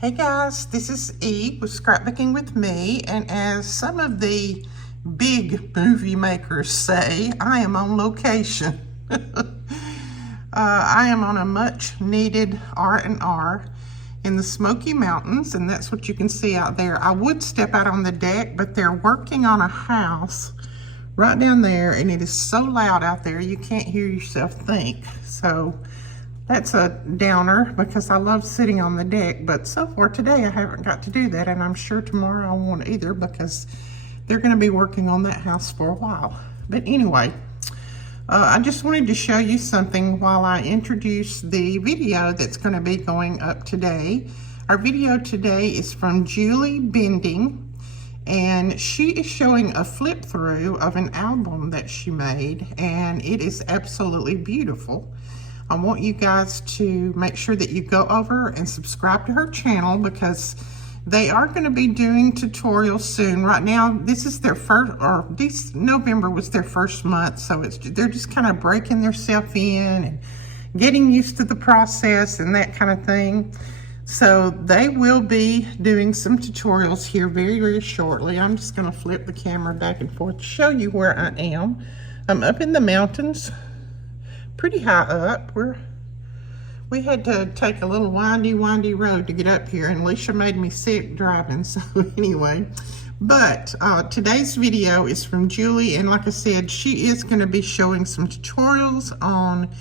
Hey guys, this is Eve with Scrapbooking with Me, and as some of the big movie makers say, I am on location. I am on a much needed R&R in the Smoky Mountains, and that's what you can see out there. I would step out on the deck, but they're working on a house right down there, and it is so loud out there you can't hear yourself think. So that's a downer because I love sitting on the deck, but so far today I haven't got to do that, and I'm sure tomorrow I won't either because they're going to be working on that house for a while. But anyway, I just wanted to show you something while I introduce the video that's going to be going up today. Our video today is from Julie Bending, and she is showing a flip through of an album that she made, and it is absolutely beautiful. I want you guys to make sure that you go over and subscribe to her channel because they are going to be doing tutorials soon. Right now, this is their first, or this November was their first month, so they're just kind of breaking themselves in and getting used to the process and that kind of thing. So they will be doing some tutorials here very, very shortly. I'm just going to flip the camera back and forth to show you where I am. I'm up in the mountains, pretty high up. We had to take a little windy road to get up here, and Alicia made me sick driving. So anyway, but today's video is from Julie, and like I said, she is going to be showing some tutorials on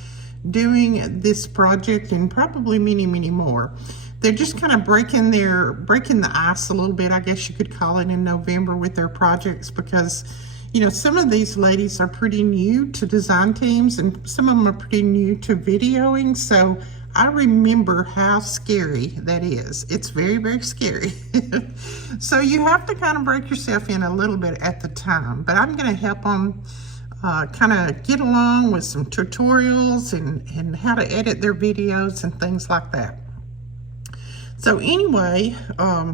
doing this project and probably many more. They're just kind of breaking the ice a little bit, I guess you could call it, in November with their projects, because you know, some of these ladies are pretty new to design teams and some of them are pretty new to videoing. So I remember how scary that is. It's very, very scary. So you have to kind of break yourself in a little bit at the time. But I'm going to help them kind of get along with some tutorials and how to edit their videos and things like that. So anyway,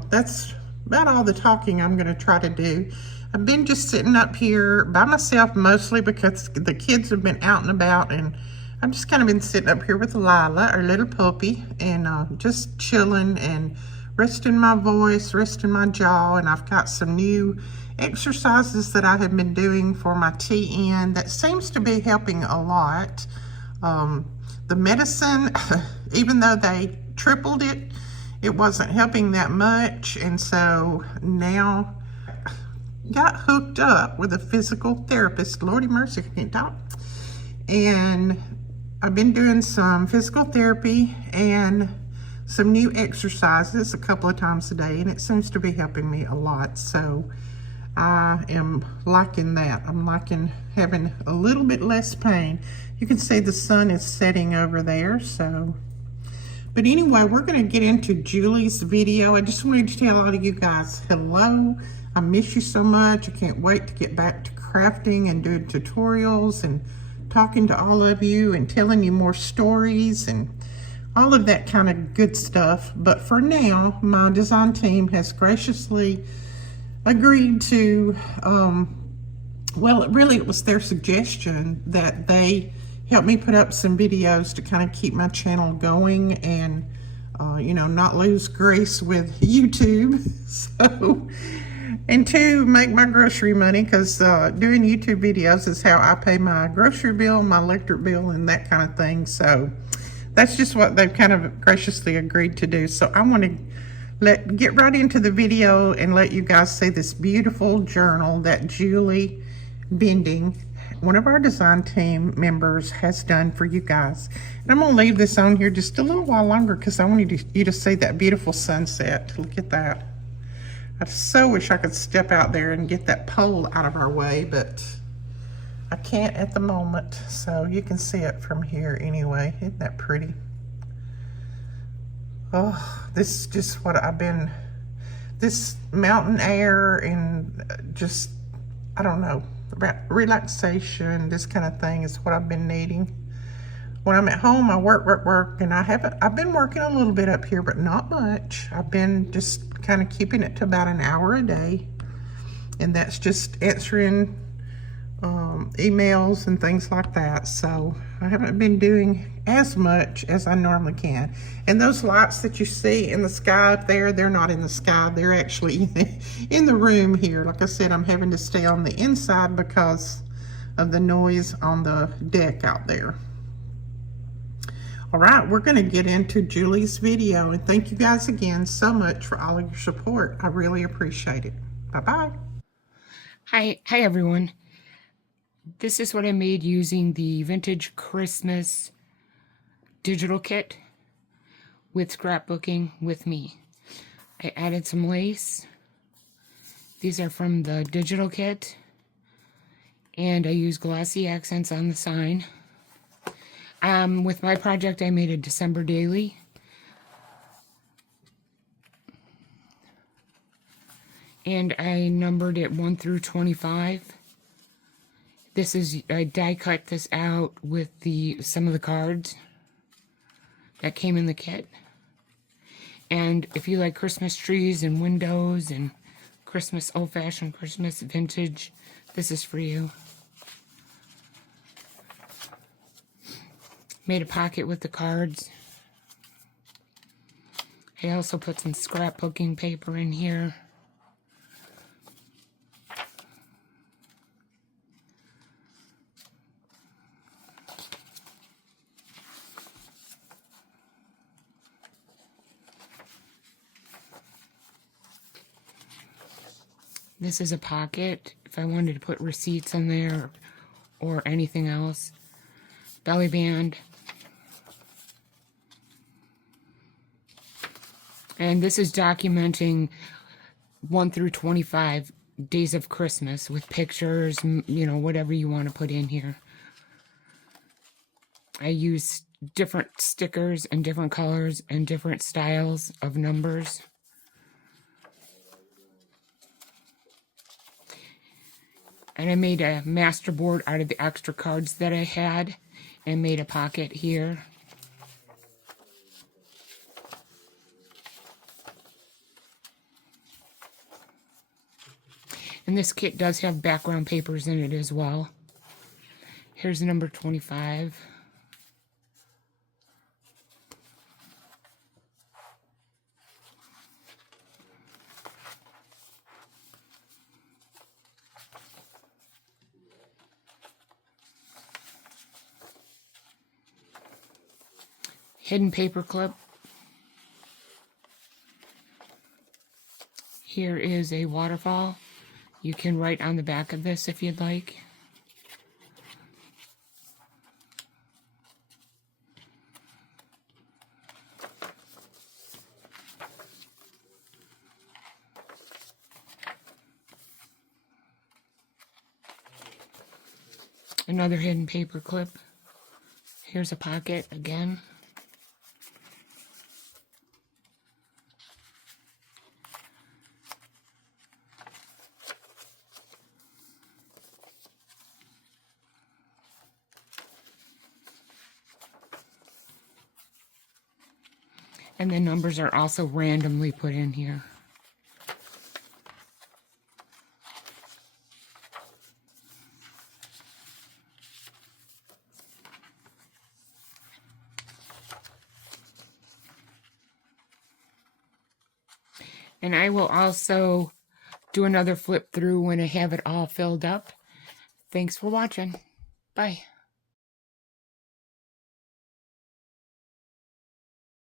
that's about all the talking I'm going to try to do. I've been just sitting up here by myself mostly because the kids have been out and about, and I've just kind of been sitting up here with Lila, our little puppy, and just chilling and resting my voice, resting my jaw. And I've got some new exercises that I have been doing for my TN that seems to be helping a lot. The medicine, even though they tripled it, it wasn't helping that much, and so now got hooked up with a physical therapist. Lordy mercy, I can't talk. And I've been doing some physical therapy and some new exercises a couple of times a day, and it seems to be helping me a lot. So I am liking that. I'm liking having a little bit less pain. You can see the sun is setting over there. So, but anyway, we're going to get into Julie's video. I just wanted to tell all of you guys hello. I miss you so much. I can't wait to get back to crafting and doing tutorials and talking to all of you and telling you more stories and all of that kind of good stuff. But for now, my design team has graciously agreed to, well, really it was their suggestion that they help me put up some videos to kind of keep my channel going and, you know, not lose grace with YouTube. So, and to make my grocery money, because doing YouTube videos is how I pay my grocery bill, my electric bill, and that kind of thing. So that's just what they've kind of graciously agreed to do. So I want to get right into the video and let you guys see this beautiful journal that Julie Bending, one of our design team members, has done for you guys. And I'm going to leave this on here just a little while longer because I wanted you to see that beautiful sunset. Look at that. I so wish I could step out there and get that pole out of our way, but I can't at the moment. So you can see it from here anyway. Isn't that pretty? Oh, this is just what I've been, this mountain air and just, I don't know, relaxation, this kind of thing is what I've been needing. When I'm at home, I work, and I've been working a little bit up here, but not much. I've been just kind of keeping it to about an hour a day, and that's just answering emails and things like that. So I haven't been doing as much as I normally can. And those lights that you see in the sky up there, they're not in the sky. They're actually in the room here. Like I said, I'm having to stay on the inside because of the noise on the deck out there. All right, we're going to get into Julie's video, and thank you guys again so much for all of your support. I really appreciate it. Bye-bye. Hi everyone. This is what I made using the Vintage Christmas digital kit with scrapbooking with me. I added some lace. These are from the digital kit. And I used glossy accents on the sign. With my project, I made a December daily. And I numbered it 1 through 25. This is, I die cut this out with some of the cards that came in the kit. And if you like Christmas trees and windows and Christmas old-fashioned, Christmas vintage, this is for you. Made a pocket with the cards. I also put some scrapbooking paper in here. This is a pocket if I wanted to put receipts in there or anything else. Belly band. And this is documenting 1 through 25 days of Christmas with pictures, you know, whatever you want to put in here. I use different stickers and different colors and different styles of numbers. And I made a master board out of the extra cards that I had and made a pocket here. And this kit does have background papers in it as well. Here's number 25. Hidden paper clip. Here is a waterfall. You can write on the back of this if you'd like. Another hidden paper clip. Here's a pocket again. And the numbers are also randomly put in here. And I will also do another flip through when I have it all filled up. Thanks for watching. Bye.